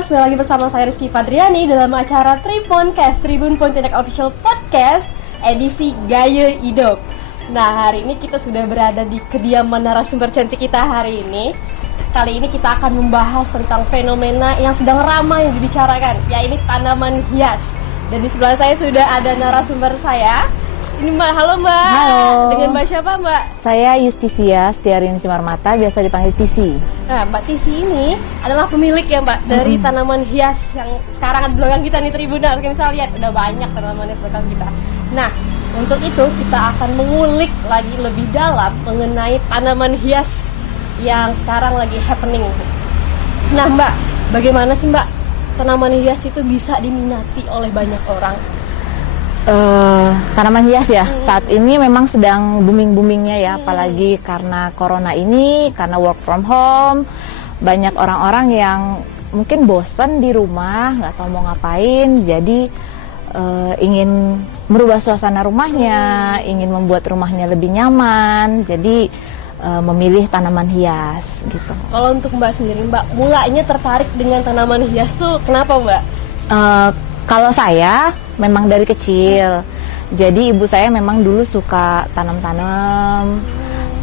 Sekali lagi bersama saya Rizky Fadriani dalam acara Triponcast, Tribun Pontianak Official Podcast, edisi Gaya Hidup. Nah, hari ini kita sudah berada di kediaman narasumber cantik kita hari ini. Kali ini kita akan membahas tentang fenomena yang sedang ramai dibicarakan, yaitu tanaman hias. Dan di sebelah saya sudah ada narasumber saya. Ini Mbak, halo Mbak. Halo. Dengan Mbak siapa Mbak? Saya Justisia Setiarini Simarmata, biasa dipanggil Tisi. Nah, Mbak Tisi ini adalah pemilik ya Mbak dari tanaman hias yang sekarang ada di belakang kita nih Tribuners. Kayak misalnya lihat, udah banyak tanaman di belakang kita. Nah, untuk itu kita akan mengulik lagi lebih dalam mengenai tanaman hias yang sekarang lagi happening. Nah Mbak, bagaimana sih Mbak tanaman hias itu bisa diminati oleh banyak orang? Tanaman hias ya, saat ini memang sedang booming-boomingnya ya, apalagi karena corona ini, karena work from home, banyak orang-orang yang mungkin bosan di rumah, nggak tahu mau ngapain, jadi ingin merubah suasana rumahnya, ingin membuat rumahnya lebih nyaman, jadi memilih tanaman hias gitu. Kalau untuk Mbak sendiri, Mbak mulanya tertarik dengan tanaman hias tuh kenapa Mbak? Kalau saya memang dari kecil, jadi ibu saya memang dulu suka tanam-tanam.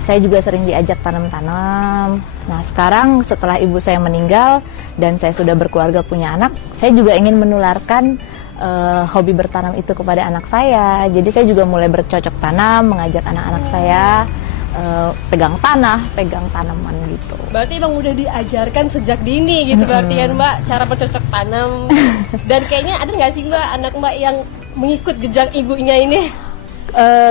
Saya juga sering diajak tanam-tanam. Nah sekarang setelah ibu saya meninggal dan saya sudah berkeluarga punya anak, saya juga ingin menularkan hobi bertanam itu kepada anak saya. Jadi saya juga mulai bercocok tanam, mengajak anak-anak saya pegang tanah, pegang tanaman gitu. Berarti emang udah diajarkan sejak dini gitu berarti kan Mbak, cara bercocok tanam. Dan kayaknya ada nggak sih Mbak anak Mbak yang mengikut jejak ibunya ini?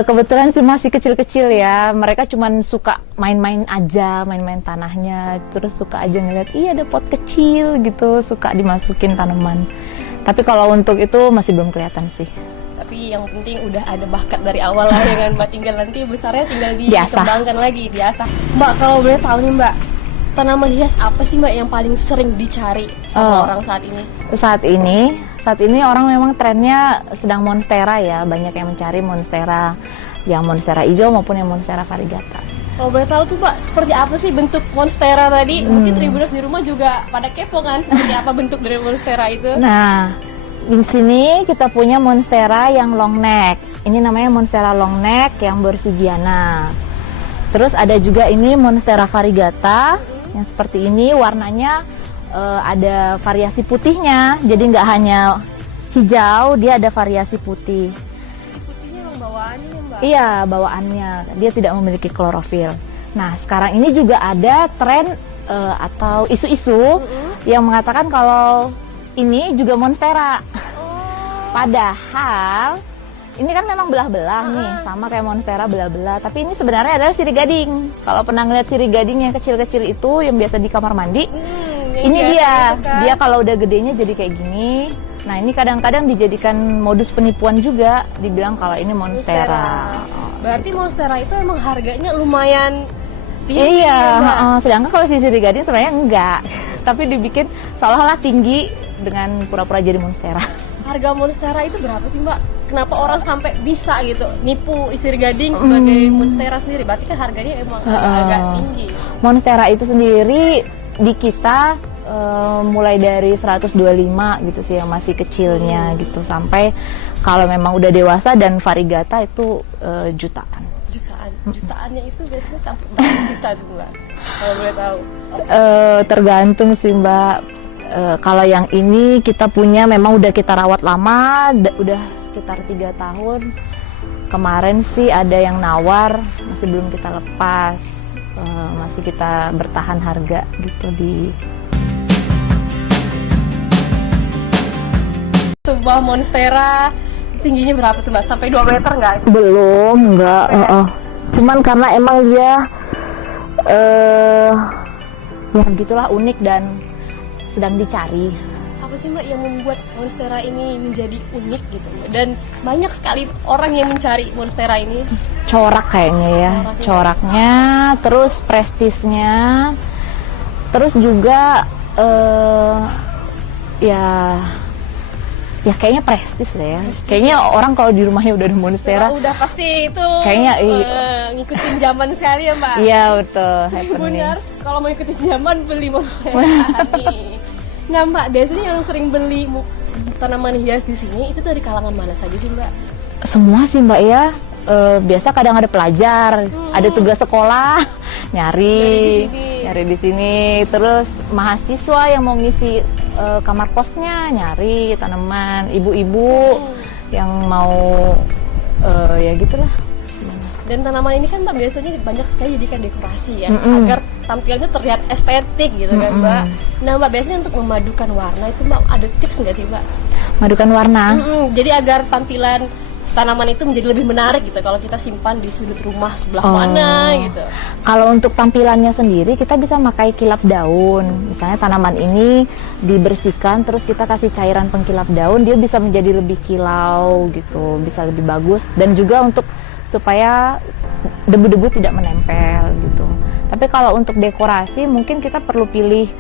Kebetulan sih masih kecil-kecil ya. Mereka cuman suka main-main aja, main-main tanahnya. Terus suka aja ngeliat, iya ada pot kecil gitu, suka dimasukin tanaman. Tapi kalau untuk itu masih belum kelihatan sih. Tapi yang penting udah ada bakat dari awal lah ya kan Mbak, tinggal nanti besarnya tinggal dikembangkan lagi, diasah. Mbak kalau boleh tahu nih Mbak, tanaman hias apa sih Mbak yang paling sering dicari sama orang saat ini? Saat ini orang memang trennya sedang monstera ya, banyak yang mencari monstera, yang monstera hijau maupun yang monstera variegata. Kalau boleh tahu tuh Mbak, seperti apa sih bentuk monstera tadi? Mungkin Tribuners di rumah juga pada kepo kan, seperti apa bentuk dari monstera itu? Nah, di sini kita punya monstera yang long neck. Ini namanya monstera long neck yang Borsigiana. Terus ada juga ini monstera variegata yang seperti ini, warnanya ada variasi putihnya. Jadi nggak hanya hijau, dia ada variasi putih. Putihnya emang bawaannya Mbak? Iya, bawaannya. Dia tidak memiliki klorofil. Nah, sekarang ini juga ada tren atau isu-isu yang mengatakan kalau ini juga monstera. Padahal ini kan memang belah-belah nih, sama kayak monstera belah-belah. Tapi ini sebenarnya adalah sirih gading. Kalau pernah ngeliat sirih gading yang kecil-kecil itu yang biasa di kamar mandi, ini dia. Kan? Dia kalau udah gedenya jadi kayak gini. Nah ini kadang-kadang dijadikan modus penipuan juga, dibilang kalau ini monstera. Berarti monstera itu emang harganya lumayan tinggi. Iya, sedangkan kalau si sirih gading sebenarnya enggak. Tapi dibikin seolah-olah tinggi dengan pura-pura jadi monstera. Harga monstera itu berapa sih Mbak? Kenapa orang sampai bisa gitu nipu sirih gading sebagai monstera sendiri? Berarti kan harganya emang agak tinggi. Monstera itu sendiri di kita mulai dari 125 gitu sih yang masih kecilnya gitu, sampai kalau memang udah dewasa dan variegata itu jutaan. Jutaannya itu biasanya sampai berapa juta tuh Mbak? Kalau boleh tahu? Tergantung sih Mbak. Kalau yang ini kita punya memang udah kita rawat lama, udah sekitar 3 tahun. Kemarin sih ada yang nawar, masih belum kita lepas, masih kita bertahan harga gitu di. Sebuah monstera tingginya berapa tuh Mbak? Sampai 2 meter nggak? Belum, nggak. Cuman karena emang dia ya gitulah, unik dan sedang dicari. Apa sih Mbak yang membuat monstera ini menjadi unik gitu Mbak? Dan banyak sekali orang yang mencari monstera ini. Corak kayaknya ya, coraknya, terus prestisnya, terus juga ya kayaknya prestis lah ya. Kayaknya orang kalau di rumahnya udah ada monstera, udah pasti itu kayaknya ngikutin zaman sekali ya Mbak. Iya betul, happening. Benar, kalau mau ikutin zaman beli monstera nih. Nah Mbak, biasanya yang sering beli tanaman hias di sini itu dari kalangan mana saja sih Mbak? Semua sih Mbak ya. Biasa kadang ada pelajar, ada tugas sekolah, nyari di sini. Terus mahasiswa yang mau ngisi kamar kosnya, nyari tanaman. Ibu-ibu yang mau ya gitulah. Dan tanaman ini kan Mbak biasanya banyak sekali jadikan dekorasi ya, agar tampilannya terlihat estetik gitu kan Mbak. Nah Mbak, biasanya untuk memadukan warna itu Mbak ada tips nggak sih Mbak? Madukan warna. Jadi agar tampilan tanaman itu menjadi lebih menarik gitu kalau kita simpan di sudut rumah sebelah mana gitu. Kalau untuk tampilannya sendiri kita bisa pakai kilap daun. Misalnya tanaman ini dibersihkan terus kita kasih cairan pengkilap daun, dia bisa menjadi lebih kilau gitu, bisa lebih bagus. Dan juga untuk supaya debu-debu tidak menempel gitu. Tapi kalau untuk dekorasi mungkin kita perlu pilih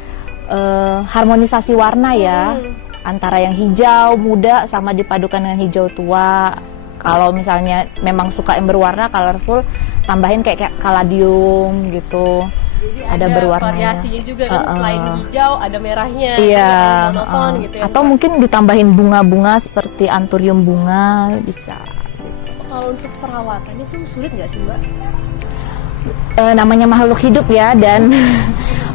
harmonisasi warna ya, antara yang hijau muda sama dipadukan dengan hijau tua. Kalau misalnya memang suka yang berwarna colorful, tambahin kayak kaladium gitu. Jadi ada berwarnanya. Variasinya juga kan, selain hijau ada merahnya. Iya. Monoton gitu ya. Atau mungkin ditambahin bunga-bunga seperti anthurium bunga bisa. Kalau untuk perawatannya tuh sulit nggak sih Mbak? Namanya makhluk hidup ya, dan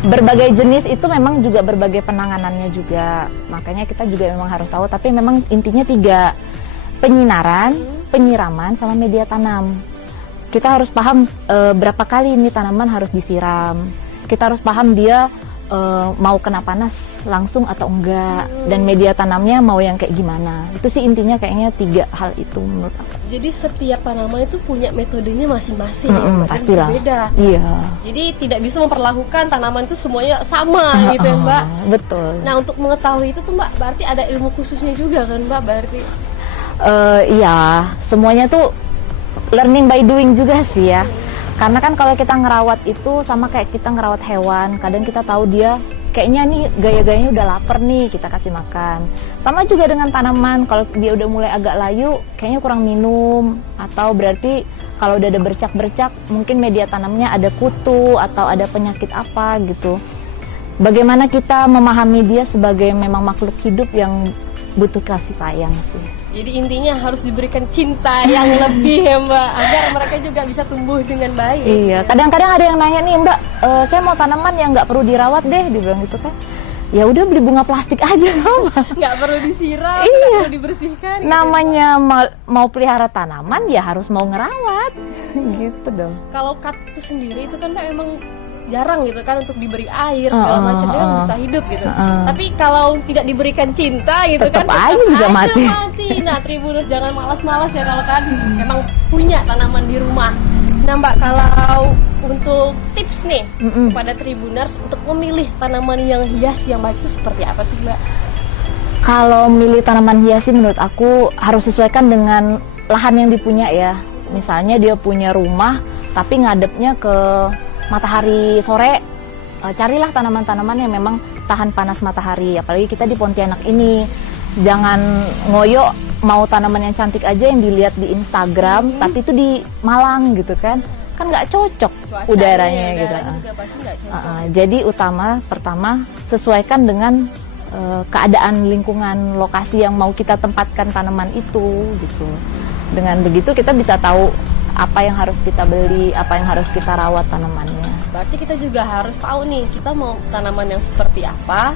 berbagai jenis itu memang juga berbagai penanganannya juga. Makanya kita juga memang harus tahu, tapi memang intinya 3: penyinaran, penyiraman, sama media tanam. Kita harus paham berapa kali ini tanaman harus disiram. Kita harus paham dia mau kena panas langsung atau enggak, dan media tanamnya mau yang kayak gimana. Itu sih intinya kayaknya 3 hal itu menurut aku. Jadi setiap tanaman itu punya metodenya masing-masing, pastilah. Beda. Iya. Jadi tidak bisa memperlakukan tanaman itu semuanya sama gitu ya Mbak. Betul. Nah untuk mengetahui itu tuh Mbak, berarti ada ilmu khususnya juga kan Mbak berarti? Iya, semuanya tuh learning by doing juga sih ya. Karena kan kalau kita ngerawat itu sama kayak kita ngerawat hewan. Kadang kita tahu dia kayaknya nih gaya-gayanya udah lapar nih, kita kasih makan. Sama juga dengan tanaman, kalau dia udah mulai agak layu, kayaknya kurang minum. Atau berarti kalau udah ada bercak-bercak, mungkin media tanamnya ada kutu atau ada penyakit apa gitu. Bagaimana kita memahami dia sebagai memang makhluk hidup yang butuh kasih sayang sih. Jadi intinya harus diberikan cinta yang lebih ya Mbak, agar mereka juga bisa tumbuh dengan baik. Iya, kadang-kadang ada yang nanya nih Mbak, saya mau tanaman yang nggak perlu dirawat deh, dibilang gitu kan. Ya udah beli bunga plastik aja Mbak. Nggak perlu disiram, iya. nggak perlu dibersihkan. Namanya mau pelihara tanaman ya harus mau ngerawat, gitu dong. Kalau kaktus sendiri itu kan Mbak emang jarang gitu kan untuk diberi air segala macam, dia bisa hidup gitu. Tapi kalau tidak diberikan cinta gitu tetap kan aja bisa mati. Nah Tribuners jangan malas-malas ya kalau kan memang punya tanaman di rumah. Nah Mbak, kalau untuk tips nih kepada Tribuners untuk memilih tanaman yang hias yang baik itu seperti apa sih Mbak? Kalau milih tanaman hias sih menurut aku harus sesuaikan dengan lahan yang dipunya ya. Misalnya dia punya rumah tapi ngadepnya ke matahari sore, carilah tanaman-tanaman yang memang tahan panas matahari. Apalagi kita di Pontianak ini, jangan ngoyo mau tanaman yang cantik aja yang dilihat di Instagram, tapi itu di Malang gitu kan nggak cocok udaranya gitu. Juga pasti nggak cocok. Jadi pertama sesuaikan dengan keadaan lingkungan lokasi yang mau kita tempatkan tanaman itu gitu. Dengan begitu kita bisa tahu apa yang harus kita beli, apa yang harus kita rawat tanamannya. Berarti kita juga harus tahu nih, kita mau tanaman yang seperti apa,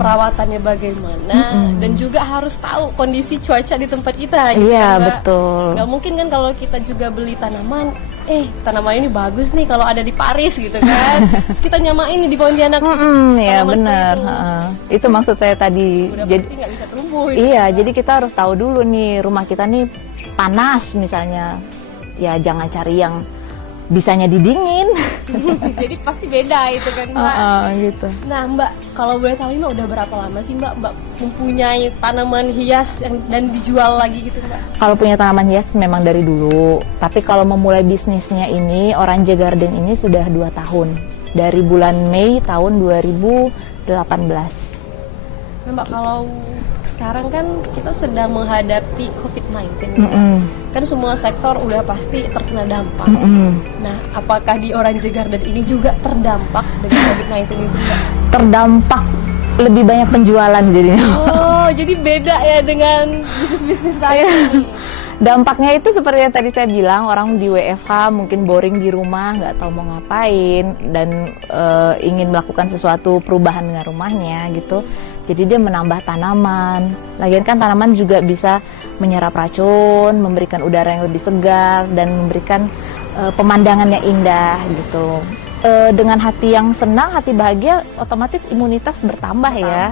perawatannya bagaimana, dan juga harus tahu kondisi cuaca di tempat kita. Gitu iya, kan, betul. Nggak mungkin kan kalau kita juga beli tanaman, tanaman ini bagus nih kalau ada di Paris gitu kan, terus kita nyamain nih di Pontianak. Iya benar. Itu maksud saya tadi. Udah jadi pasti nggak bisa tumbuh. Iya, jadi kita harus tahu dulu nih rumah kita nih panas misalnya. Ya jangan cari yang bisanya didingin. Jadi pasti beda itu kan Mbak. Gitu. Nah Mbak, kalau boleh tahu ini udah berapa lama sih Mbak mempunyai tanaman hias dan dijual lagi gitu Mbak? Kalau punya tanaman hias memang dari dulu. Tapi kalau memulai bisnisnya ini, Orange Garden ini sudah 2 tahun. Dari bulan Mei tahun 2018. Nah Mbak, kalau sekarang kan kita sedang menghadapi COVID-19 kan semua sektor udah pasti terkena dampak. Nah, apakah di Orange Garden ini juga terdampak dengan COVID-19 itu Mbak? Terdampak lebih banyak penjualan jadinya. Oh, jadi beda ya dengan bisnis-bisnis lain. Dampaknya itu seperti yang tadi saya bilang, orang di WFH mungkin boring di rumah, nggak tahu mau ngapain, dan ingin melakukan sesuatu perubahan dengan rumahnya gitu. Jadi dia menambah tanaman. Lagian kan tanaman juga bisa menyerap racun, memberikan udara yang lebih segar, dan memberikan pemandangan yang indah gitu. Dengan hati yang senang, hati bahagia, otomatis imunitas bertambah ya.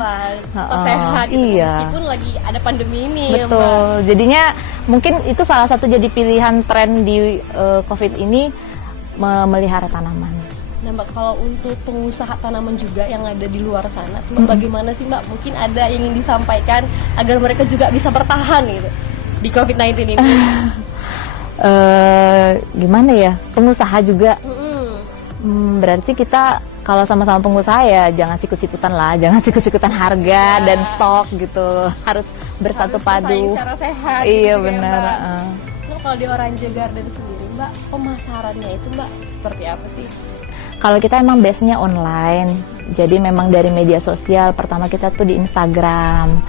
Tetap sehat gitu. Iya. Meskipun lagi ada pandemi ini. Betul. Ya, Mbak. Jadinya mungkin itu salah satu jadi pilihan tren di COVID ini, memelihara tanaman. Nah Mbak, kalau untuk pengusaha tanaman juga yang ada di luar sana, Mbak, bagaimana sih Mbak? Mungkin ada yang ingin disampaikan agar mereka juga bisa bertahan gitu di COVID-19 ini. Gimana ya? Pengusaha juga. Berarti kita kalau sama-sama pengusaha ya jangan sikut-sikutan lah, jangan sikut-sikutan harga dan stok gitu. Harus bersatu padu. Bersaing secara sehat. Iya gitu benar. Ya, Mbak. Nah, kalau di Orange Garden sendiri, Mbak, pemasarannya itu Mbak seperti apa sih? Kalau kita emang base-nya online, jadi memang dari media sosial. Pertama kita tuh di Instagram.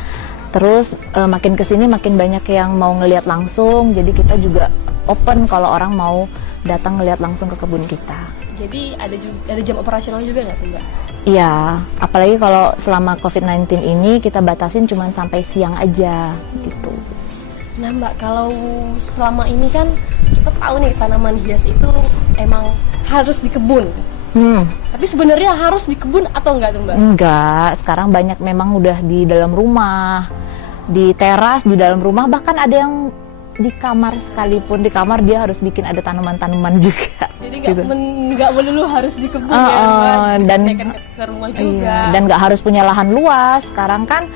Terus makin kesini makin banyak yang mau ngelihat langsung. Jadi kita juga open kalau orang mau datang ngelihat langsung ke kebun kita. Jadi ada jam operasional juga nggak tuh Mbak? Iya, apalagi kalau selama COVID-19 ini kita batasin cuma sampai siang aja gitu. Nah Mbak, kalau selama ini kan kita tahu nih tanaman hias itu emang harus di kebun. Tapi sebenarnya harus di kebun atau enggak tuh Mbak? Enggak, sekarang banyak memang udah di dalam rumah, di teras, di dalam rumah, bahkan ada yang di kamar sekalipun, di kamar dia harus bikin ada tanaman-tanaman juga. Jadi gitu. melulu harus di kebun ya Mbak, dan ke rumah juga. Iya, dan nggak harus punya lahan luas. Sekarang kan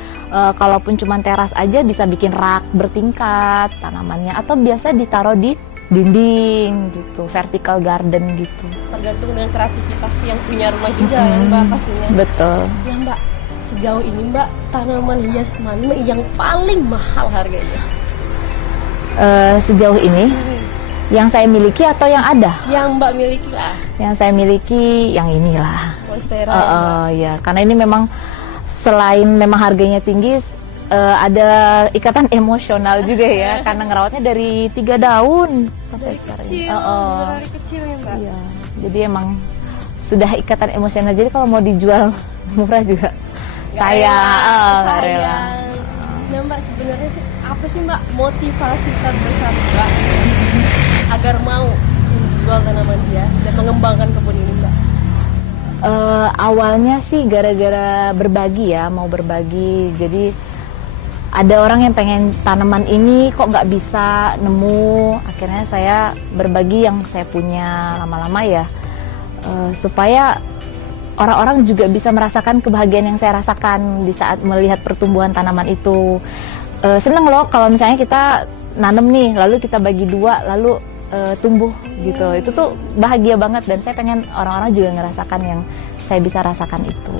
kalaupun cuma teras aja bisa bikin rak bertingkat tanamannya, atau biasa ditaruh di dinding gitu, vertical garden gitu. Tergantung dengan kreativitas yang punya rumah juga ya Mbak pastinya. Betul. Ya Mbak, sejauh ini Mbak, tanaman hias mana yang paling mahal harganya? Sejauh ini yang saya miliki atau yang ada? Yang Mbak miliki lah. Yang saya miliki yang inilah. Monstera ya Mbak. Ya, karena ini memang selain memang harganya tinggi, ada ikatan emosional juga ya, karena ngerawatnya dari 3 daun sampai Dari sekarang. kecil, dari kecil ya Mbak. Iya, jadi emang sudah ikatan emosional. Jadi kalau mau dijual murah juga nggak rela. Nah Mbak, sebenarnya sih apa sih Mbak motivasi terbesar Mbak agar mau menjual tanaman hias dan mengembangkan kebun ini Mbak? Awalnya sih gara-gara berbagi ya, mau berbagi. Jadi ada orang yang pengen tanaman ini kok nggak bisa nemu. Akhirnya saya berbagi yang saya punya lama-lama ya, supaya orang-orang juga bisa merasakan kebahagiaan yang saya rasakan di saat melihat pertumbuhan tanaman itu. Seneng loh kalau misalnya kita nanam nih, lalu kita bagi 2, lalu tumbuh gitu. Itu tuh bahagia banget, dan saya pengen orang-orang juga ngerasakan yang saya bisa rasakan itu.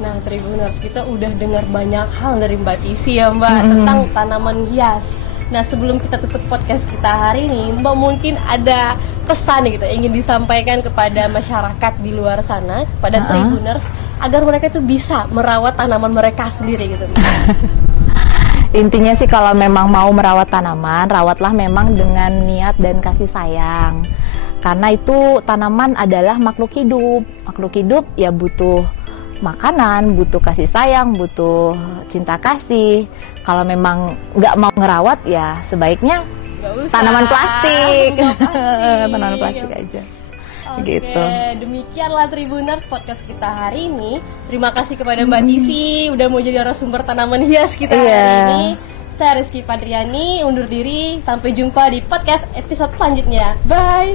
Nah, Tribuners, kita udah dengar banyak hal dari Mbak Tisi ya Mbak tentang tanaman hias. Nah, sebelum kita tutup podcast kita hari ini, Mbak mungkin ada pesan gitu yang ingin disampaikan kepada masyarakat di luar sana, kepada Tribuners, agar mereka tuh bisa merawat tanaman mereka sendiri gitu Mbak. Intinya sih kalau memang mau merawat tanaman, rawatlah memang dengan niat dan kasih sayang. Karena itu tanaman adalah makhluk hidup. Makhluk hidup ya butuh makanan, butuh kasih sayang, butuh cinta kasih. Kalau memang nggak mau ngerawat ya sebaiknya tanaman plastik. Tanaman plastik aja. Oke, Gitu. demikianlah Tribuners podcast kita hari ini. Terima kasih kepada Mbak Tisi udah mau jadi narasumber tanaman hias kita hari ini. Saya Rizky Padriani undur diri. Sampai jumpa di podcast episode selanjutnya. Bye.